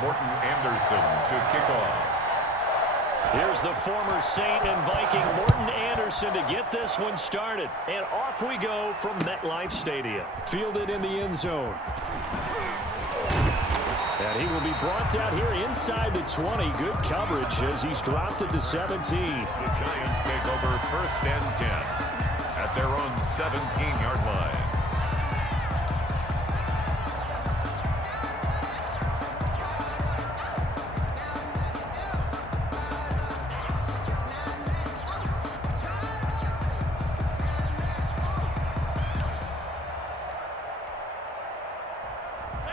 Morton Anderson to kick off. Here's the former Saint and Viking Morton Anderson to get this one started. And off we go from MetLife Stadium. Fielded in the end zone. And he will be brought down here inside the 20. Good coverage as he's dropped at the 17. The Giants take over 1st and 10 at their own 17-yard line.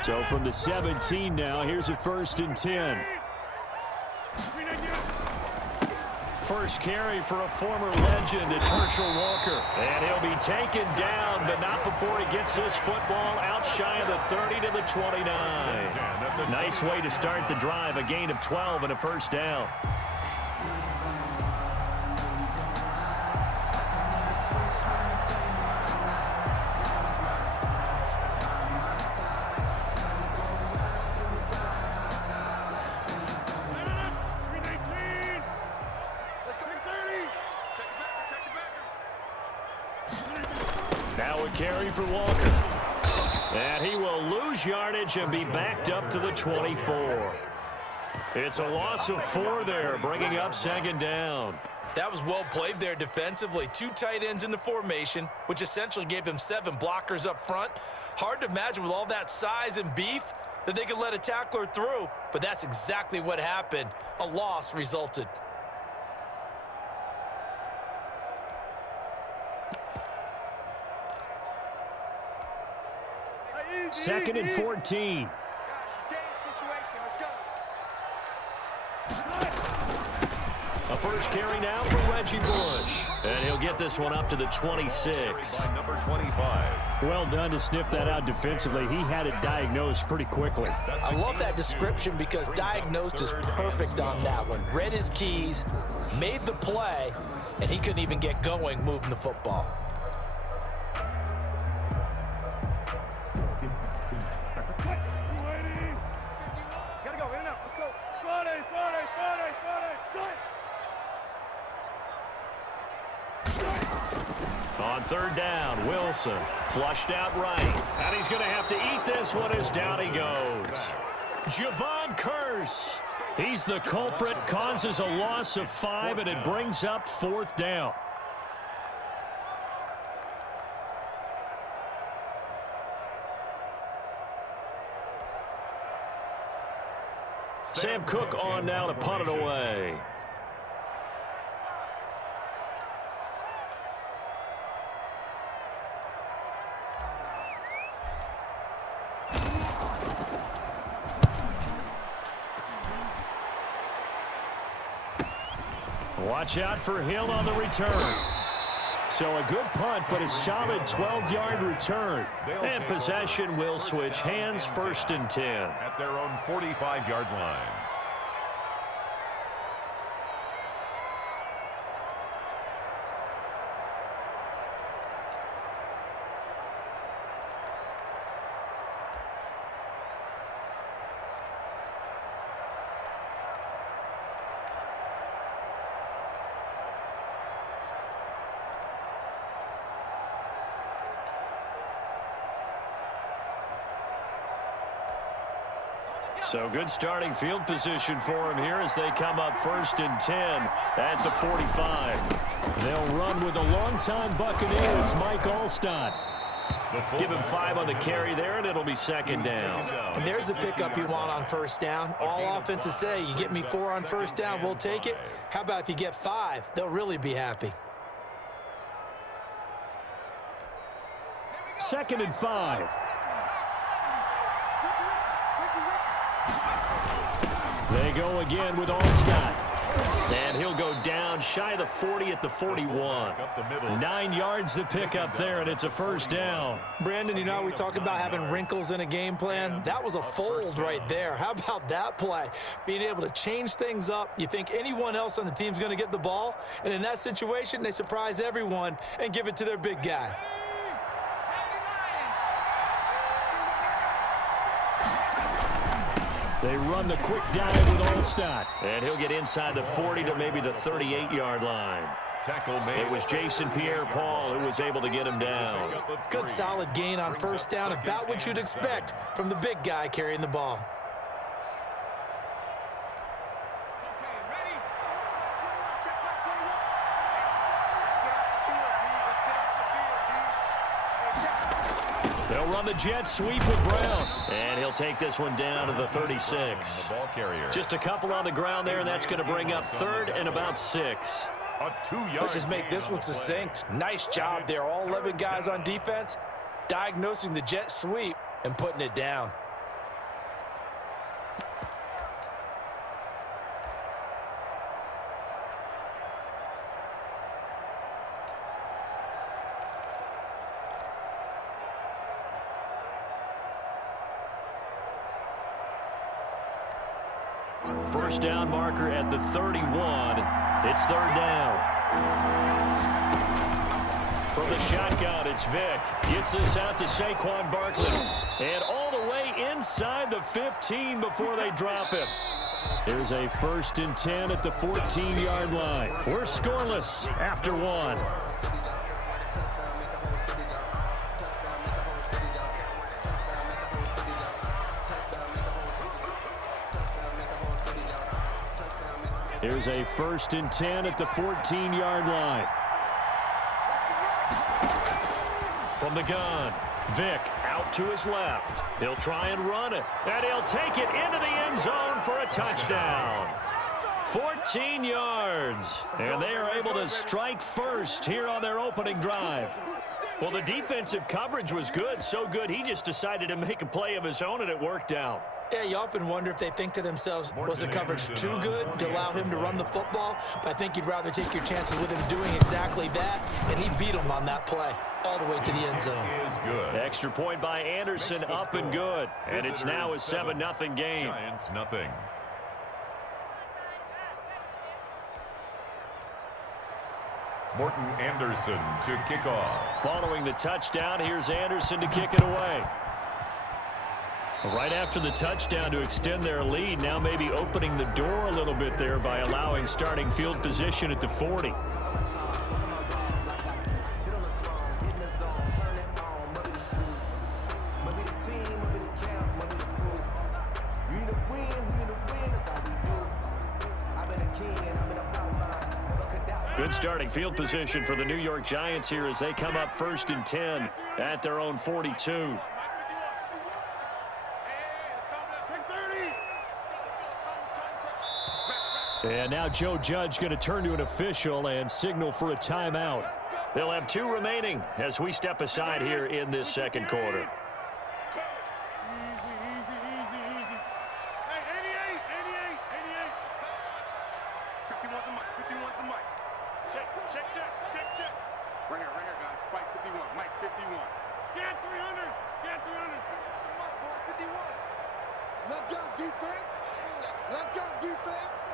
So from the 17 now, here's a 1st and 10. First carry for a former legend. It's Herschel Walker. And he'll be taken down, but not before he gets this football out shy of the 30 to the 29. Nice way to start the drive. A gain of 12 and a 1st down. Now a carry for Walker. And he will lose yardage and be backed up to the 24. It's a loss of 4 there, bringing up 2nd down. That was well played there defensively. 2 tight ends in the formation, which essentially gave them 7 blockers up front. Hard to imagine with all that size and beef that they could let a tackler through, but that's exactly what happened. A loss resulted. Second and 14. A first carry now for Reggie Bush. And he'll get this one up to the 26. By number 25. Well done to sniff that out defensively. He had it diagnosed pretty quickly. I love that description because diagnosed is perfect on that one. Read his keys, made the play, and he couldn't even get going moving the football. On 3rd down, Wilson flushed out right. And he's going to have to eat this one as down he goes. Javon Curse. He's the culprit, causes a loss of 5, and it brings up 4th down. Sam Cook on now to punt it away. Watch out for Hill on the return. So a good punt, but a solid 12-yard return. And possession will switch hands, 1st and 10. At their own 45-yard line. So good starting field position for him here as they come up 1st and 10 at the 45. They'll run with a longtime Buccaneer. It's Mike Alstott. Give him 5 on the carry there, and it'll be 2nd down. And there's the pickup you want on 1st down. All offenses say, you get me 4 on 1st down, we'll take it. How about if you get 5? They'll really be happy. 2nd and 5. They go again with Alstott. And he'll go down shy of the 40 at the 41. 9 yards to pick up there, and it's a 1st down. Brandon, you know, we talk about having wrinkles in a game plan. That was a fold right there. How about that play? Being able to change things up. You think anyone else on the team's going to get the ball, and in that situation, they surprise everyone and give it to their big guy. They run the quick dive with Allstott. And he'll get inside the 40 to maybe the 38-yard line. Tackle made. It was Jason Pierre-Paul who was able to get him down. Good solid gain on first down, about what you'd expect from the big guy carrying the ball. They'll run the jet sweep with Brown. And he'll take this one down to the 36. The ball carrier. Just a couple on the ground there, and that's going to bring up third and about 6. A 2-yard. Let's just make this one succinct. Nice job there, all 11 guys on defense, diagnosing the jet sweep and putting it down. First down marker at the 31. It's third down. From the shotgun, it's Vick. Gets this out to Saquon Barkley. And all the way inside the 15 before they drop him. There's a 1st and 10 at the 14-yard line. We're scoreless after 1. Here's a 1st and 10 at the 14-yard line. From the gun, Vick out to his left. He'll try and run it, and he'll take it into the end zone for a touchdown. 14 yards, and they are able to strike first here on their opening drive. Well, the defensive coverage was good, so good he just decided to make a play of his own, and it worked out. Yeah, you often wonder if they think to themselves, was the coverage too good to allow him to run the football? But I think you'd rather take your chances with him doing exactly that, and he beat him on that play all the way to the end zone. Extra point by Anderson, up and good. And it's now a 7-0 game. Giants nothing. Morton Anderson to kick off. Following the touchdown, here's Anderson to kick it away. Right after the touchdown to extend their lead, now maybe opening the door a little bit there by allowing starting field position at the 40. Good starting field position for the New York Giants here as they come up 1st and 10 at their own 42. And now Joe Judge going to turn to an official and signal for a timeout. They'll have 2 remaining as we step aside here in this second quarter. Let's go, defense. Let's go, defense.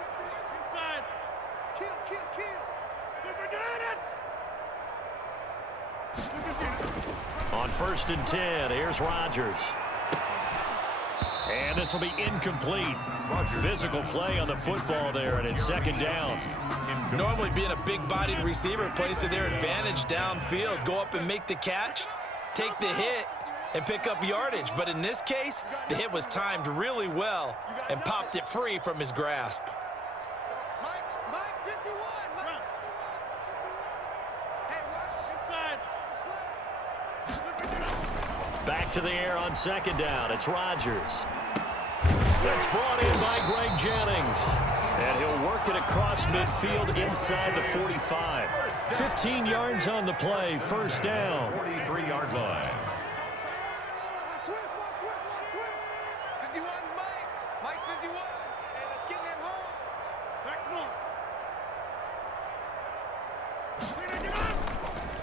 Inside. Kill. We're doing it. On 1st and 10, here's Rodgers. And this will be incomplete. Physical play on the football there, and it's 2nd down. Normally being a big-bodied receiver plays to their advantage downfield. Go up and make the catch, take the hit, and pick up yardage. But in this case, the hit was timed really well and popped it free from his grasp. Mike 51. Mike 51. Back to the air on 2nd down. It's Rodgers. That's brought in by Greg Jennings. And he'll work it across midfield inside the 45. 15 yards on the play. 1st down. 43-yard line. 51, Mike 51. Hey, let's get that home. Back north.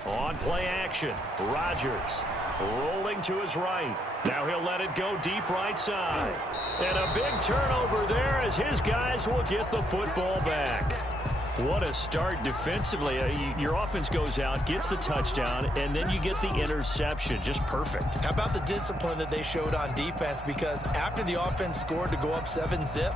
On play action, Rodgers rolling to his right. Now he'll let it go deep right side. And a big turnover there as his guys will get the football back. What a start defensively. Your offense goes out, gets the touchdown, and then you get the interception. Just perfect. How about the discipline that they showed on defense? Because after the offense scored to go up 7-zip,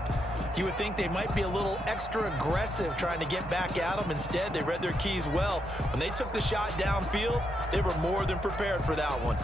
you would think they might be a little extra aggressive trying to get back at them. Instead, they read their keys well. When they took the shot downfield, they were more than prepared for that one.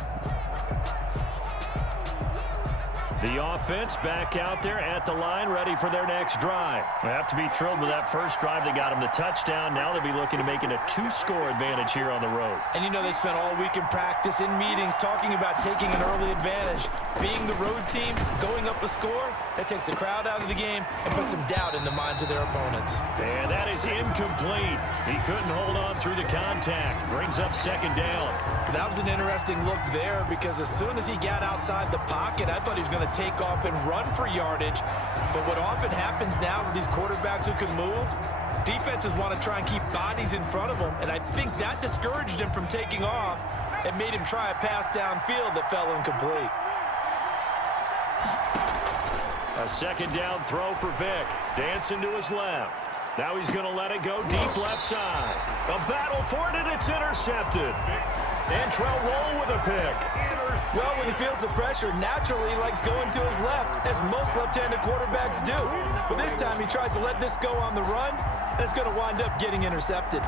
The offense back out there at the line, ready for their next drive. They have to be thrilled with that first drive. They got them the touchdown. Now they'll be looking to make it a 2-score advantage here on the road. And you know they spent all week in practice, in meetings, talking about taking an early advantage. Being the road team, going up a score, that takes the crowd out of the game and puts some doubt in the minds of their opponents. And that is incomplete. He couldn't hold on through the contact. Brings up second down. That was an interesting look there because as soon as he got outside the pocket, I thought he was going to take off and run for yardage. But what often happens now with these quarterbacks who can move, defenses want to try and keep bodies in front of them, and I think that discouraged him from taking off and made him try a pass downfield that fell incomplete. A second down throw for Vick. Dancing to his left. Now he's going to let it go deep left side. A battle for it, and it's intercepted. Antrell Roll with a pick. Well, when he feels the pressure, naturally he likes going to his left, as most left-handed quarterbacks do. But this time he tries to let this go on the run, and it's going to wind up getting intercepted.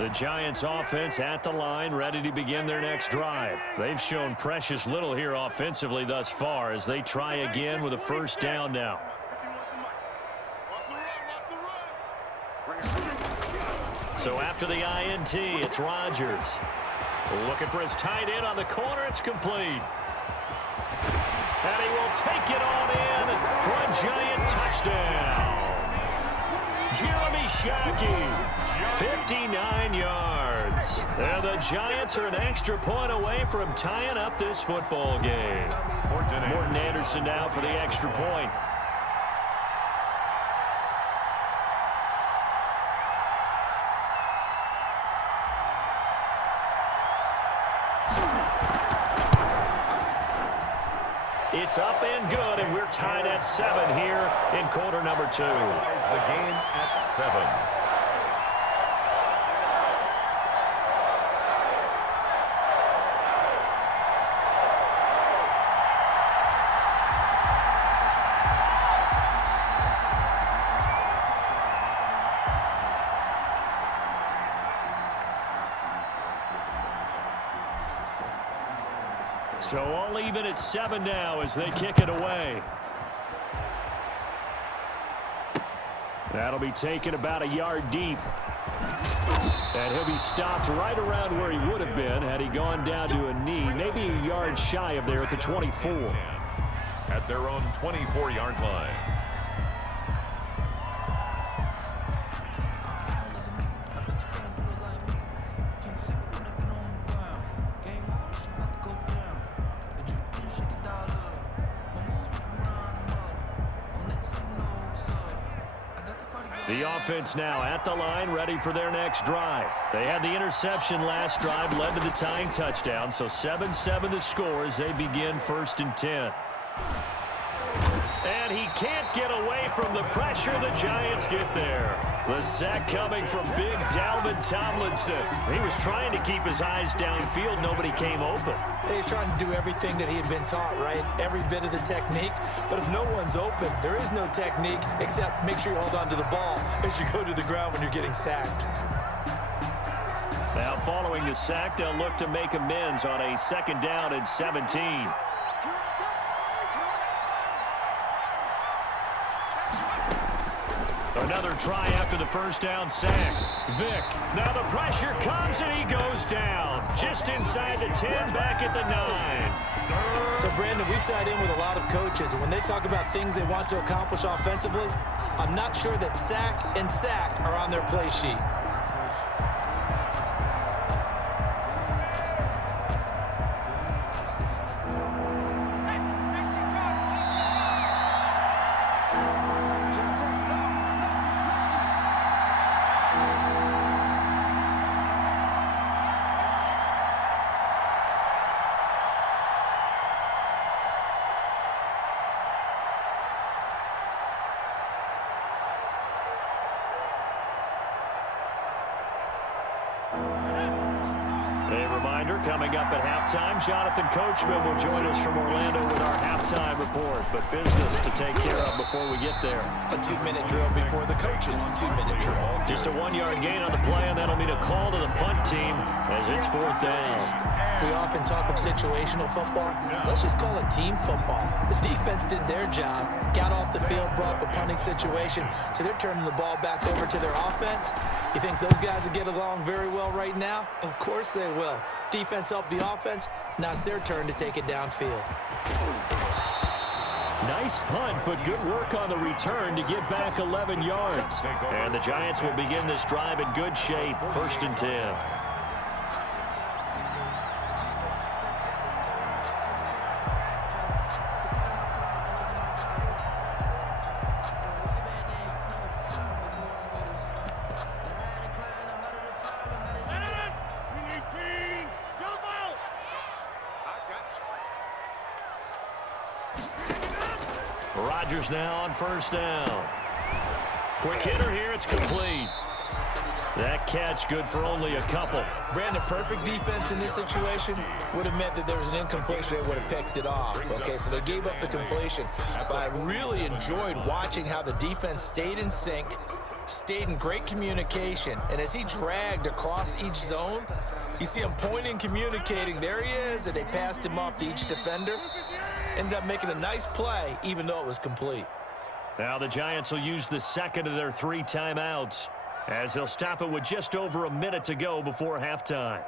The Giants offense at the line, ready to begin their next drive. They've shown precious little here offensively thus far as they try again with a first down now. So after the INT, it's Rodgers. Looking for his tight end on the corner. It's complete. And he will take it on in for a Giant touchdown. Jeremy Shockey, 59 yards. And the Giants are an extra point away from tying up this football game. Morton Anderson now for the extra point. It's up and good, and we're tied at 7 here in quarter number 2. The game at 7. So all even at 7 now as they kick it away. That'll be taken about a yard deep. And he'll be stopped right around where he would have been had he gone down to a knee, maybe a yard shy of there at the 24. At their own 24-yard line. The offense now at the line, ready for their next drive. They had the interception last drive, led to the tying touchdown, so 7-7 the score as they begin 1st and 10. And he can't get away from the pressure. The Giants get there. The sack coming from big Dalvin Tomlinson. He was trying to keep his eyes downfield. Nobody came open. He's trying to do everything that he had been taught, right? Every bit of the technique. But if no one's open, there is no technique except make sure you hold on to the ball as you go to the ground when you're getting sacked. Now following the sack, they'll look to make amends on a 2nd down and 17. Another try after the first down sack. Vick. Now the pressure comes and he goes down. Just inside the 10, back at the 9. So, Brandon, we sat in with a lot of coaches, and when they talk about things they want to accomplish offensively, I'm not sure that sack and sack are on their play sheet. A reminder, coming up at halftime, Jonathan Coachman will join us from Orlando with our halftime report. But business to take care of before we get there. A 2-minute drill before the coaches' 2-minute drill. Just a 1-yard gain on the play, and that'll mean a call to the punt team as it's 4th down. We often talk of situational football. Let's just call it team football. The defense did their job, got off the field, brought up a punting situation, so they're turning the ball back over to their offense. You think those guys will get along very well right now? Of course they will. Defense helped the offense. Now it's their turn to take it downfield. Nice punt, but good work on the return to get back 11 yards. And the Giants will begin this drive in good shape, 1st and 10. Rodgers now on 1st down. Quick hitter here, it's complete. That catch good for only a couple. Brandon, perfect defense in this situation would have meant that there was an incompletion. They would have picked it off. Okay, so they gave up the completion. But I really enjoyed watching how the defense stayed in sync, stayed in great communication, and as he dragged across each zone, you see him pointing, communicating. There he is, and they passed him off to each defender. Ended up making a nice play, even though it was complete. Now the Giants will use the second of their 3 timeouts as they'll stop it with just over a minute to go before halftime.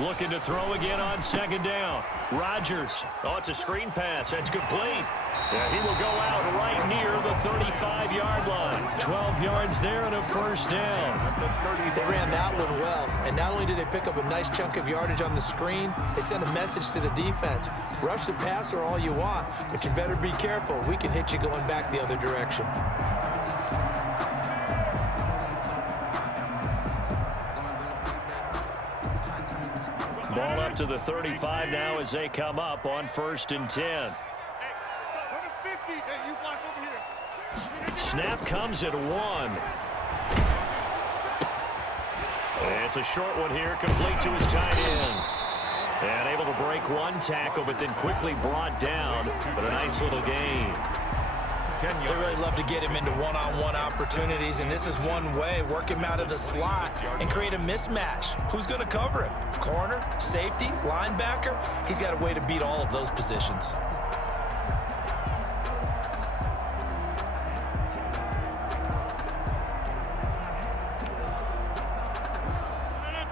Looking to throw again on 2nd down. Rodgers. Oh, it's a screen pass. That's complete. Yeah, he will go out right near the 35-yard line. 12 yards there and a 1st down. They ran that one well, and not only did they pick up a nice chunk of yardage on the screen, they sent a message to the defense. Rush the passer all you want, but you better be careful. We can hit you going back the other direction. Ball up to the 35 now as they come up on 1st and 10. Snap comes at 1. It's a short one here, complete to his tight end. And able to break 1 tackle, but then quickly brought down. But a nice little gain. They really love to get him into one-on-one opportunities, and this is one way. Work him out of the slot and create a mismatch. Who's going to cover him? Corner, safety, linebacker? He's got a way to beat all of those positions.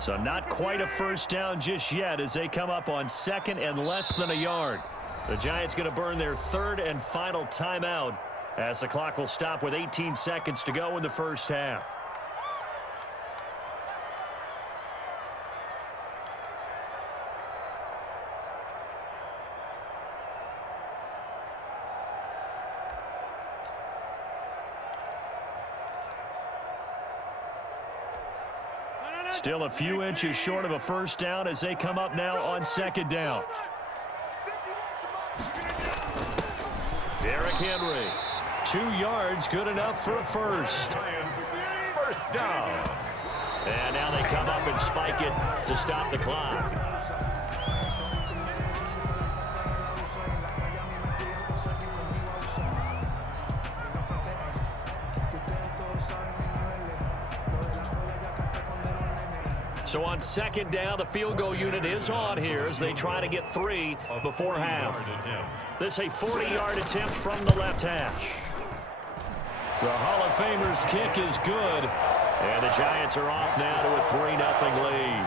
So not quite a 1st down just yet as they come up on 2nd and less than a yard. The Giants going to burn their 3rd and final timeout as the clock will stop with 18 seconds to go in the 1st half. Still a few inches short of a 1st down as they come up now on 2nd down. Derrick Henry. 2 yards, good enough for a 1st. 1st down. And now they come up and spike it to stop the clock. So on 2nd down, the field goal unit is on here as they try to get 3 before half. This is a 40-yard attempt from the left hash. The Hall of Famer's kick is good. And the Giants are off now to a 3-0 lead.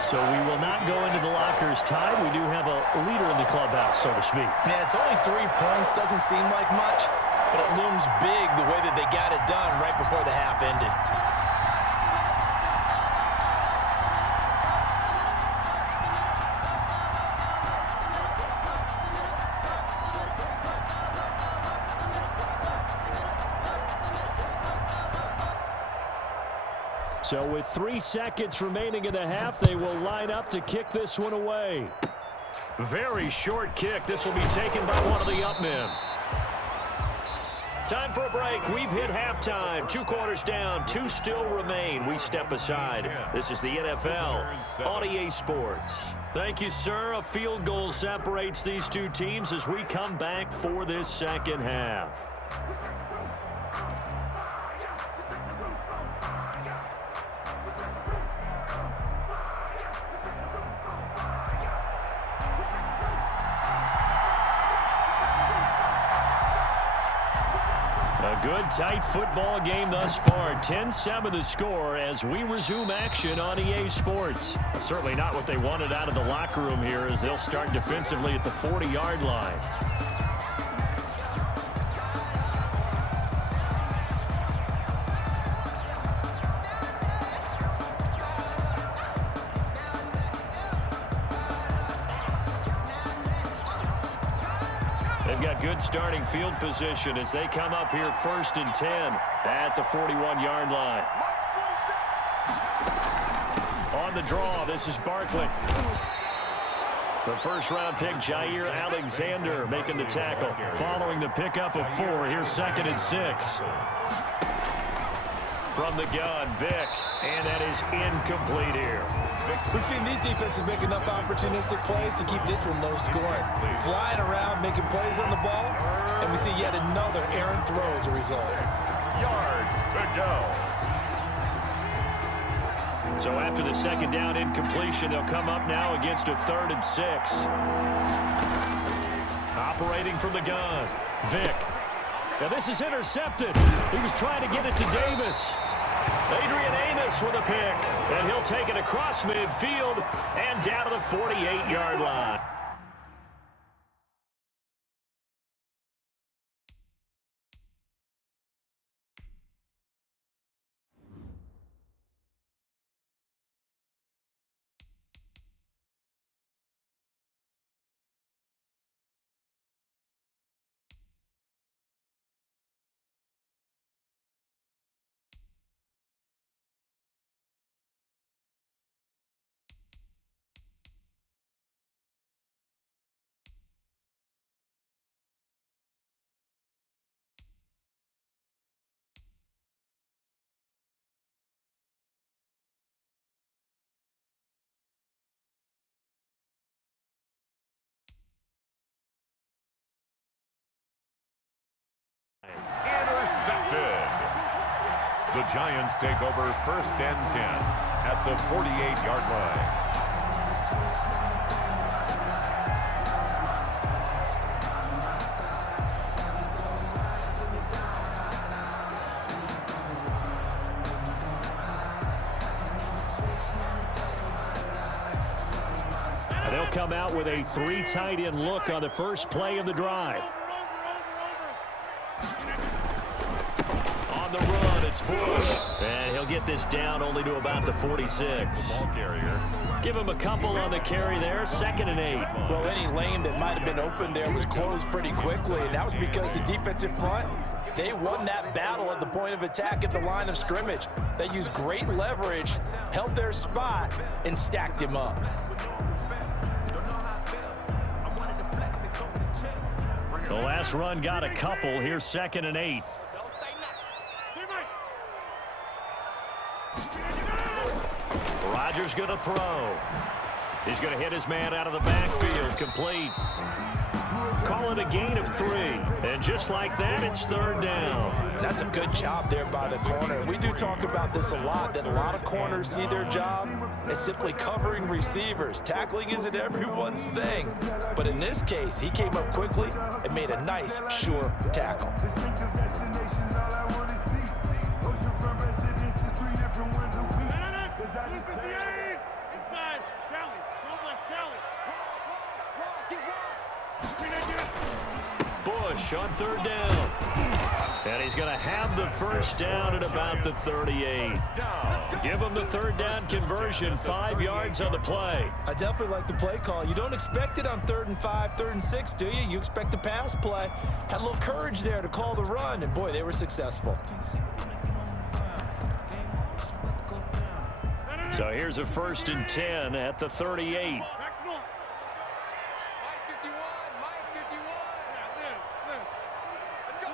So we will not go into the lockers tied. We do have a leader in the clubhouse, so to speak. Man, it's only 3 points. Doesn't seem like much, but it looms big the way that they got it done right before the half ended. So with 3 seconds remaining in the half, they will line up to kick this one away. Very short kick. This will be taken by one of the up men. Time for a break. We've hit halftime. 2 quarters down. 2 still remain. We step aside. This is the NFL on EA Sports. Thank you, sir. A field goal separates these 2 teams as we come back for this second half. A good, tight football game thus far. 10-7 the score as we resume action on EA Sports. Certainly not what they wanted out of the locker room here as they'll start defensively at the 40-yard line. They've got good starting field position as they come up here 1st and 10 at the 41-yard line. On the draw, this is Barkley. The first-round pick, Jair Alexander, making the tackle. Following the pickup of 4, here's 2nd and 6. From the gun, Vick, and that is incomplete here. We've seen these defenses make enough opportunistic plays to keep this one low scoring. Flying around, making plays on the ball, and we see yet another errant throw as a result. Yards to go. So after the second down incompletion, they'll come up now against a 3rd and 6. Operating from the gun, Vick. Now this is intercepted. He was trying to get it to Davis. Adrian Amos with a pick, and he'll take it across midfield and down to the 48-yard line. Intercepted. The Giants take over 1st and 10 at the 48-yard line. And they'll come out with a 3 tight end look on the first play of the drive. On the run, it's Bush. And he'll get this down only to about the 46. Ball carrier. Give him a couple on the carry there. 2nd and 8. Well, any lane that might have been open there was closed pretty quickly, and that was because the defensive front, they won that battle at the point of attack at the line of scrimmage. They used great leverage, held their spot, and stacked him up. The last run got a couple. Here's 2nd and 8. Rodgers going to throw. He's going to hit his man out of the backfield. Complete. Call it a gain of 3. And just like that, it's 3rd down. That's a good job there by the corner. We do talk about this a lot, that a lot of corners see their job as simply covering receivers. Tackling isn't everyone's thing. But in this case, he came up quickly and made a nice, sure tackle. Bush on 3rd down. And he's going to have the first down at about the 38. Give him the 3rd down conversion, 5 yards on the play. I definitely like the play call. You don't expect it on 3rd and 5, 3rd and 6, do you? You expect a pass play. Had a little courage there to call the run, and boy, they were successful. So here's a 1st and 10 at the 38. Mike 51, Mike 51. Let's go.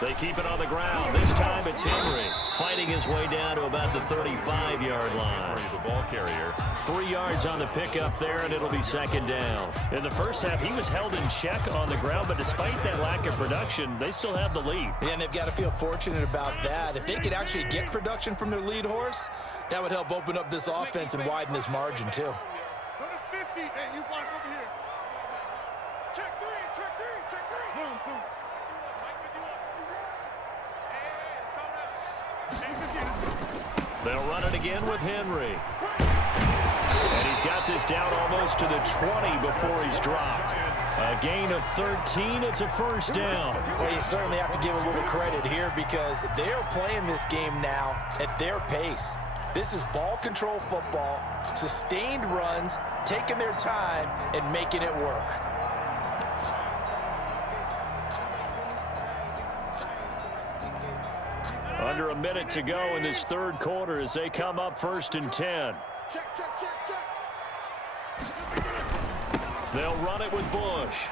They keep it on the ground. This time it's Henry fighting his way down to about the 35-yard line. The ball carrier. 3 yards on the pickup there, and it'll be 2nd down. In the first half, he was held in check on the ground, but despite that lack of production, they still have the lead. Yeah, and they've got to feel fortunate about that. If they could actually get production from their lead horse, that would help open up this offense and widen this margin, too. Go to 50. Hey, you block over here. Check 3, check 3, check 3. Boom, boom. Mike 51. Hey, it's coming up. They'll run it again with Henry. And he's got this down almost to the 20 before he's dropped. A gain of 13. It's a 1st down. Well, you certainly have to give a little credit here because they're playing this game now at their pace. This is ball control football, sustained runs, taking their time, and making it work. Under a minute to go in this 3rd quarter as they come up 1st and 10. Check, check, check, check. They'll run it with Bush.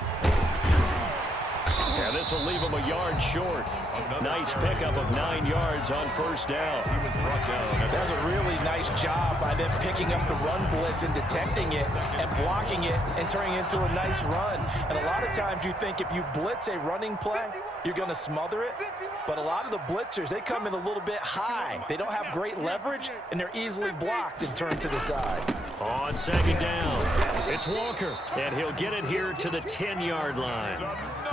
And this will leave him a yard short. Nice pickup of 9 yards on 1st down. He was brought down. That was a really nice job by them picking up the run blitz and detecting it and blocking it and turning it into a nice run. And a lot of times you think if you blitz a running play, you're going to smother it. But a lot of the blitzers, they come in a little bit high. They don't have great leverage, and they're easily blocked and turned to the side. On 2nd down, it's Walker, and he'll get it here to the 10-yard line.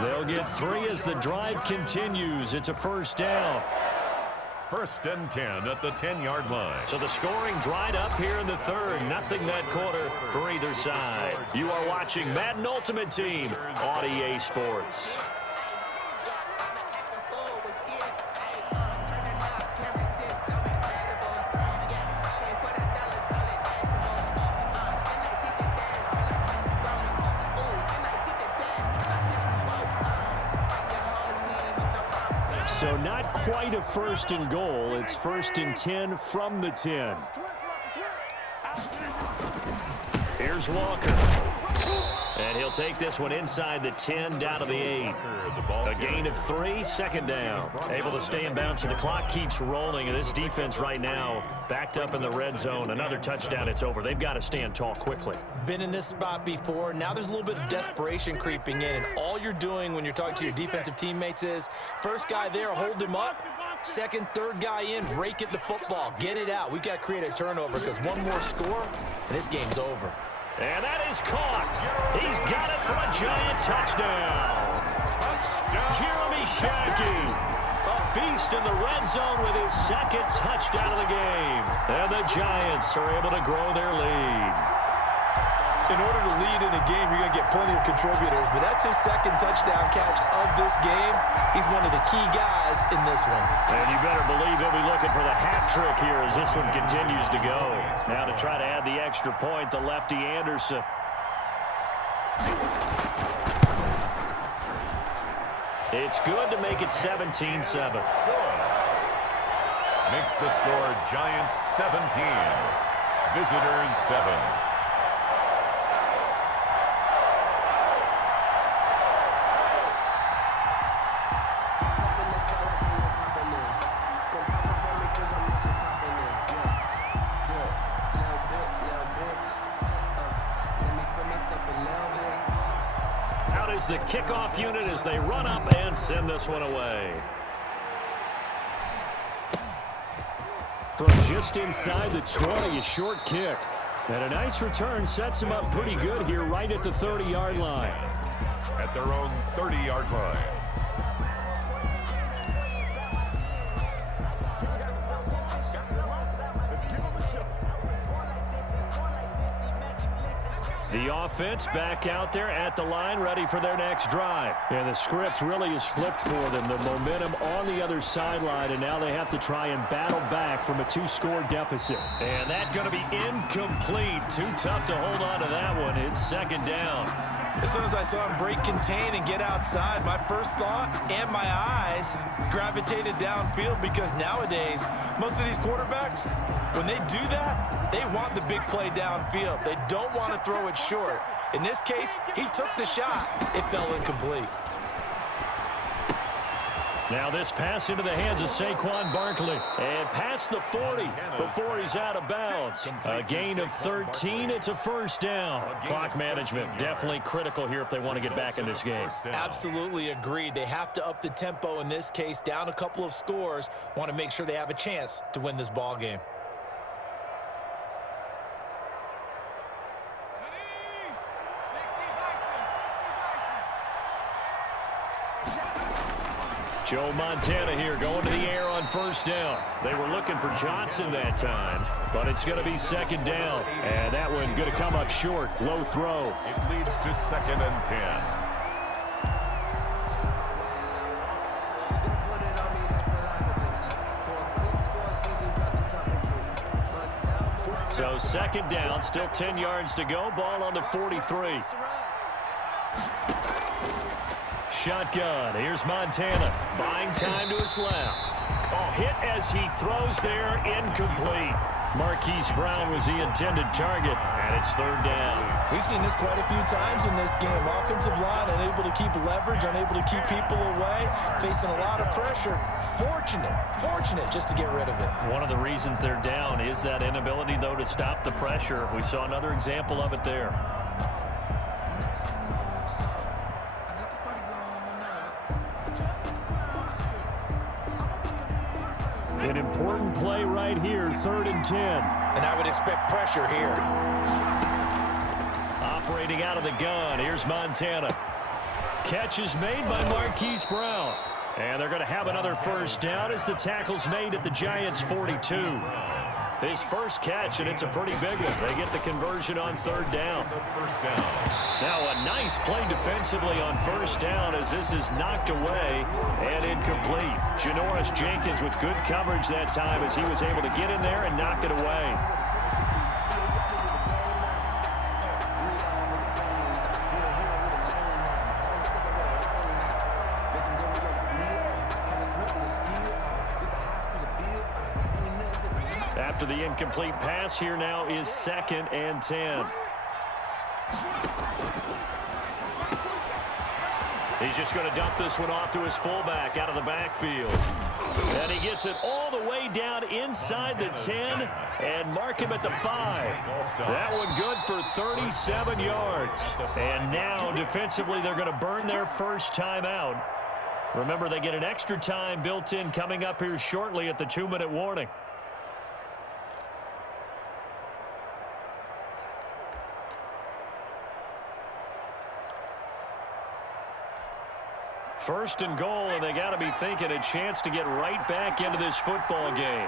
They'll get 3 as the drive continues. It's a 1st down. 1st and 10 at the 10-yard line. So the scoring dried up here in the 3rd. Nothing that quarter for either side. You are watching Madden Ultimate Team on EA Sports. So not quite a 1st and goal. It's 1st and 10 from the 10. Here's Walker. And he'll take this one inside the 10 down to the 8. A gain of 3, 2nd down. Able to stay in bounds, and the clock keeps rolling. And this defense right now backed up in the red zone. Another touchdown, it's over. They've got to stand tall quickly. Been in this spot before. Now there's a little bit of desperation creeping in, and all you're doing when you're talking to your defensive teammates is first guy there, hold him up. 2nd, 3rd guy in, rake at the football. Get it out. We've got to create a turnover because one more score, and this game's over. And that is caught. He's got it for a giant touchdown. Jeremy Shackey, a beast in the red zone with his 2nd touchdown of the game. And the Giants are able to grow their lead. In order to lead in a game, you're going to get plenty of contributors, but that's his 2nd touchdown catch of this game. He's one of the key guys in this one. And you better believe he'll be looking for the hat trick here as this one continues to go. Now to try to add the extra point, the lefty Anderson. It's good to make it 17-7. Makes the score Giants 17. Visitors 7. The kickoff unit as they run up and send this one away. From just inside the 20, a short kick. And a nice return sets him up pretty good here right at the 30-yard line. At their own 30-yard line. The offense back out there at the line, ready for their next drive. And the script really is flipped for them. The momentum on the other sideline, and now they have to try and battle back from a 2-score deficit. And that's going to be incomplete. Too tough to hold on to that one. It's 2nd down. As soon as I saw him break contain and get outside, my first thought and my eyes gravitated downfield, because nowadays, most of these quarterbacks, when they do that, they want the big play downfield. They don't want to throw it short. In this case, he took the shot. It fell incomplete. Now this pass into the hands of Saquon Barkley. And past the 40 before he's out of bounds. A gain of 13. It's a first down. Clock management definitely critical here if they want to get back in this game. Absolutely agreed. They have to up the tempo in this case, down a couple of scores. Want to make sure they have a chance to win this ball game. Joe Montana here going to the air on first down. They were looking for Johnson that time, but it's going to be second down. And that one going to come up short. Low throw. It leads to 2nd and 10. So second down, still 10 yards to go. Ball on the 43. Shotgun. Here's Montana. Buying time to his left. Oh, hit as he throws there. Incomplete. Marquise Brown was the intended target, and it's third down. We've seen this quite a few times in this game. Offensive line unable to keep leverage, unable to keep people away, facing a lot of pressure. Fortunate just to get rid of it. One of the reasons they're down is that inability, though, to stop the pressure. We saw another example of it there. An important play right here, 3rd and 10. And I would expect pressure here. Operating out of the gun, here's Montana. Catch is made by Marquise Brown. And they're going to have another first down as the tackle's made at the Giants' 42. His first catch, and it's a pretty big one. They get the conversion on third down. Now a nice play defensively on first down as this is knocked away and incomplete. Janoris Jenkins with good coverage that time as he was able to get in there and knock it away. After the incomplete pass, here now is 2nd and 10. He's just going to dump this one off to his fullback out of the backfield. And he gets it all the way down inside the 10 and mark him at the 5. That one good for 37 yards. And now defensively they're going to burn their first time out. Remember, they get an extra time built in coming up here shortly at the 2-minute warning. First and goal, and they got to be thinking a chance to get right back into this football game.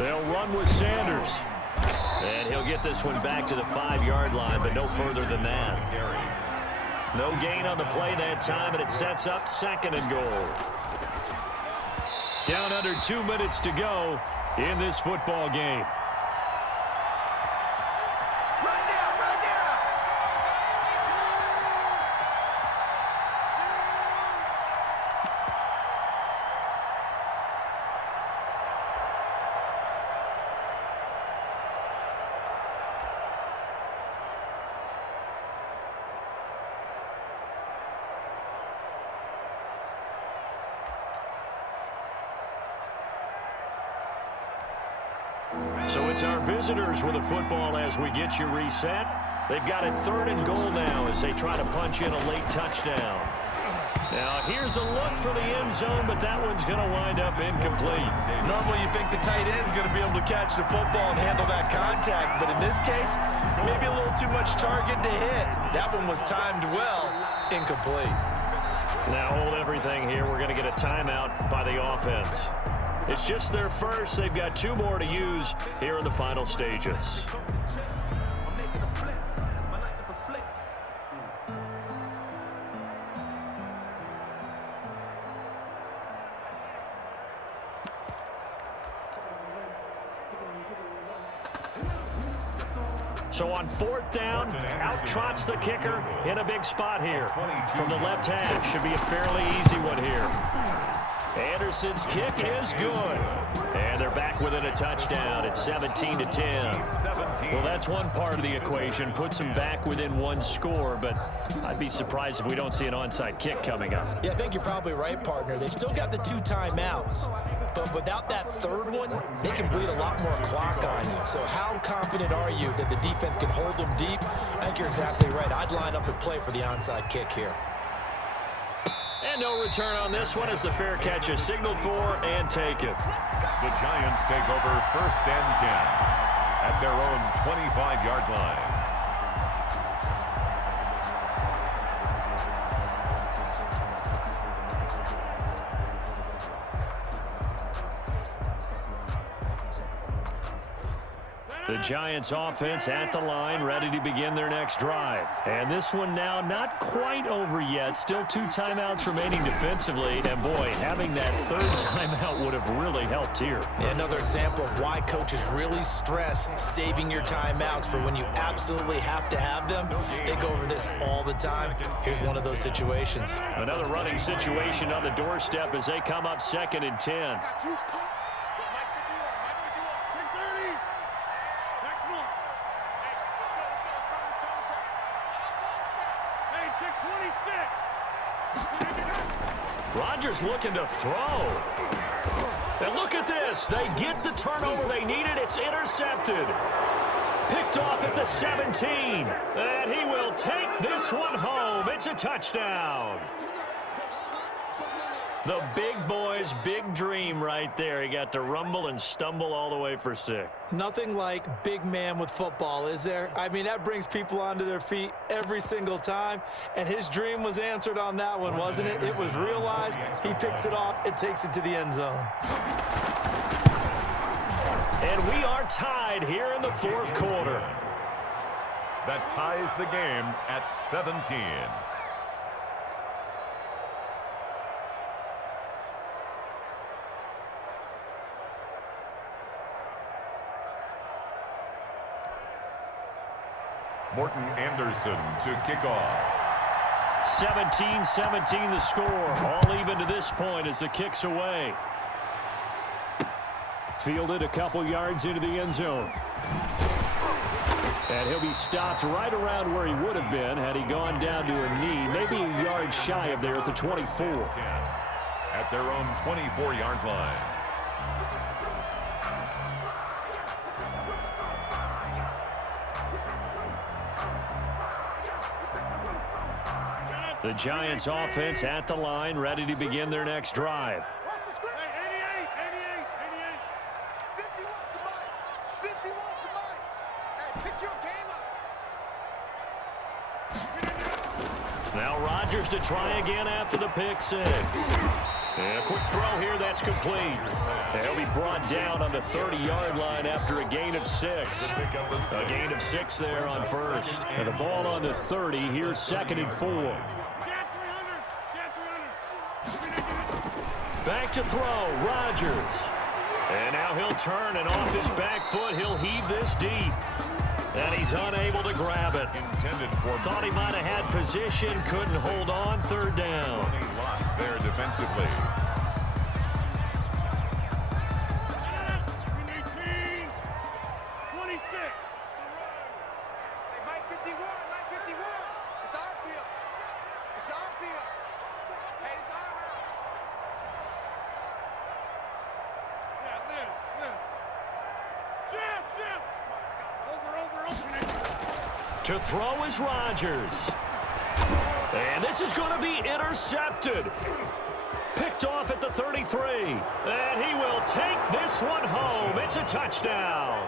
They'll run with Sanders. And he'll get this one back to the 5-yard line, but no further than that. No gain on the play that time, and it sets up 2nd and goal. Down under 2 minutes to go in this football game. So it's our visitors with a football as we get you reset. They've got a 3rd and goal now as they try to punch in a late touchdown. Now here's a look for the end zone, but that one's going to wind up incomplete. Normally you think the tight end's going to be able to catch the football and handle that contact, but in this case, maybe a little too much target to hit. That one was timed well, incomplete. Now hold everything here. We're going to get a timeout by the offense. It's just their first. They've got 2 more to use here in the final stages. So on 4th down, out trots the kicker in a big spot here. From the left hash, should be a fairly easy one here. Anderson's kick is good. And they're back within a touchdown at 17-10. Well, that's one part of the equation. Puts them back within one score, but I'd be surprised if we don't see an onside kick coming up. Yeah, I think you're probably right, partner. They've still got the 2 timeouts, but without that 3rd one, they can bleed a lot more clock on you. So how confident are you that the defense can hold them deep? I think you're exactly right. I'd line up and play for the onside kick here. And no return on this one as the fair catch is signaled for and taken. The Giants take over 1st and 10 at their own 25-yard line. The Giants offense at the line, ready to begin their next drive. And this one now not quite over yet. Still 2 timeouts remaining defensively. And boy, having that 3rd timeout would have really helped here. Yeah, another example of why coaches really stress saving your timeouts for when you absolutely have to have them. They go over this all the time. Here's one of those situations. Another running situation on the doorstep as they come up 2nd and 10. Rodgers looking to throw. And look at this. They get the turnover they needed. It's intercepted. Picked off at the 17. And he will take this one home. It's a touchdown. The big boy's big dream right there. He got to rumble and stumble all the way for 6. Nothing like big man with football, is there? I mean, that brings people onto their feet every single time. And his dream was answered on that one, wasn't it? It was realized. He picks it off and takes it to the end zone. And we are tied here in the 4th quarter. That ties the game at 17. Morton Anderson to kick off. 17-17 the score. All even to this point as the kick's away. Fielded a couple yards into the end zone. And he'll be stopped right around where he would have been had he gone down to a knee. Maybe a yard shy of there at the 24. At their own 24-yard line. The Giants offense at the line, ready to begin their next drive. Now Rodgers to try again after the pick 6. And a quick throw here, that's complete. They'll be brought down on the 30-yard line after a gain of 6. A gain of 6 there on 1st. And the ball on the 30, here's 2nd and 4. Back to throw, Rodgers. And now he'll turn, and off his back foot, he'll heave this deep. And he's unable to grab it. Thought he might have had position, couldn't hold on, 3rd down. Locked there defensively. To throw is Rodgers. And this is going to be intercepted. Picked off at the 33. And he will take this one home. It's a touchdown.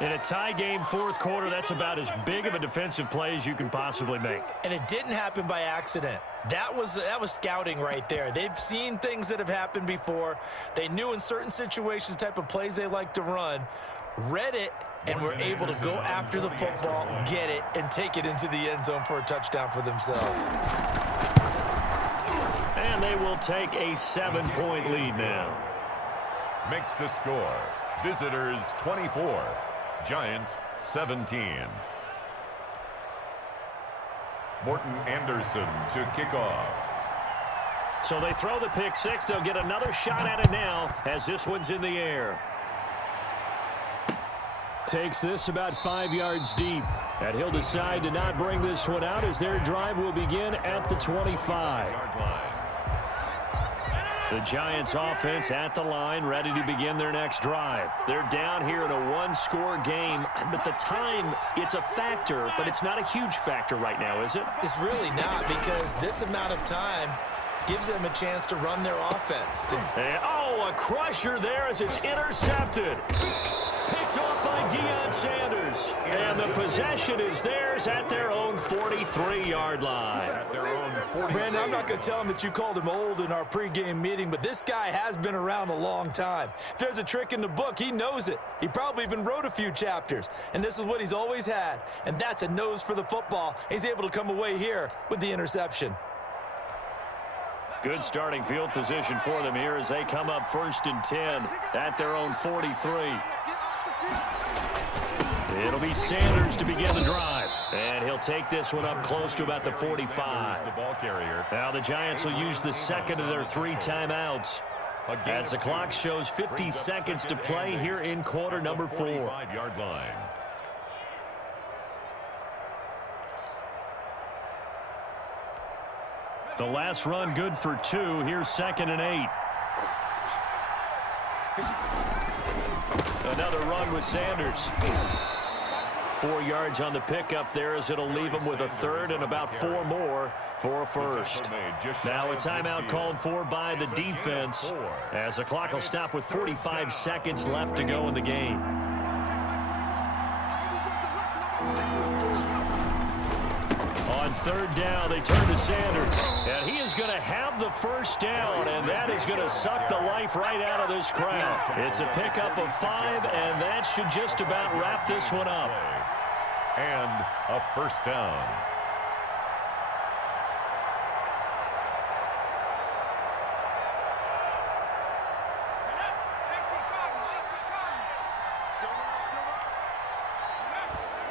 In a tie game 4th quarter, that's about as big of a defensive play as you can possibly make. And it didn't happen by accident. That was scouting right there. They've seen things that have happened before. They knew in certain situations the type of plays they like to run. Read it, and were able to go after the football, get it, and take it into the end zone for a touchdown for themselves. And they will take a 7-point lead now. Makes the score. Visitors 24, Giants 17. Morton Anderson to kick off. So they throw the pick six. They'll get another shot at it now as this one's in the air. Takes this about 5 yards deep. And he'll decide to not bring this one out as their drive will begin at the 25. The Giants offense at the line, ready to begin their next drive. They're down here in a one-score game. But the time, it's a factor, but it's not a huge factor right now, is it? It's really not, because this amount of time gives them a chance to run their offense. And, a crusher there as it's intercepted. Picked off by Deion Sanders. And the possession is theirs at their own 43-yard line. Brandon, I'm not going to tell him that you called him old in our pregame meeting, but this guy has been around a long time. If there's a trick in the book, he knows it. He probably even wrote a few chapters. And this is what he's always had, and that's a nose for the football. He's able to come away here with the interception. Good starting field position for them here as they come up 1st and 10 at their own 43. It'll be Sanders to begin the drive. And he'll take this one up close to about the 45. Now the Giants will use the second of their 3 timeouts as the clock shows 50 seconds to play here in quarter number 4. The last run good for 2. Here's 2nd and 8. Another run with Sanders. 4 yards on the pickup there as it'll leave him with a 3rd and about 4 more for a first. Now a timeout called for by the defense as the clock will stop with 45 seconds left to go in the game. On 3rd down, they turn to Sanders. And he is going to have the first down, and that is going to suck the life right out of this crowd. It's a pickup of 5, and that should just about wrap this one up. And a first down.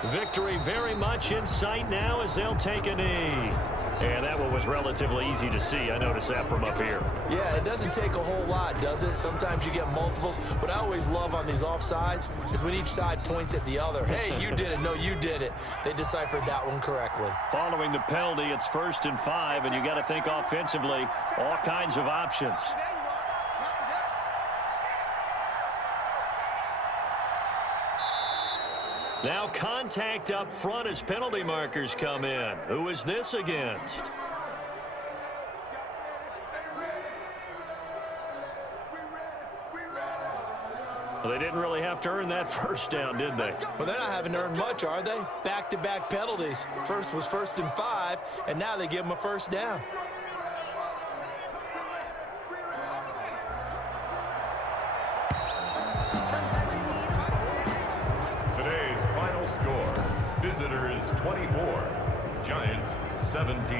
Victory very much in sight now as they'll take a knee. And that one was relatively easy to see. I noticed that from up here. Yeah, it doesn't take a whole lot, does it? Sometimes you get multiples. What I always love on these offsides is when each side points at the other. Hey, you did it. No, you did it. They deciphered that one correctly. Following the penalty, it's 1st and 5, and you got to think offensively, all kinds of options. Now contact up front as penalty markers come in. Who is this against? Well, they didn't really have to earn that first down, did they? Well, they're not having to earn much, are they? Back-to-back penalties. First was 1st and 5, and now they give them a first down. Score, visitors 24, Giants 17.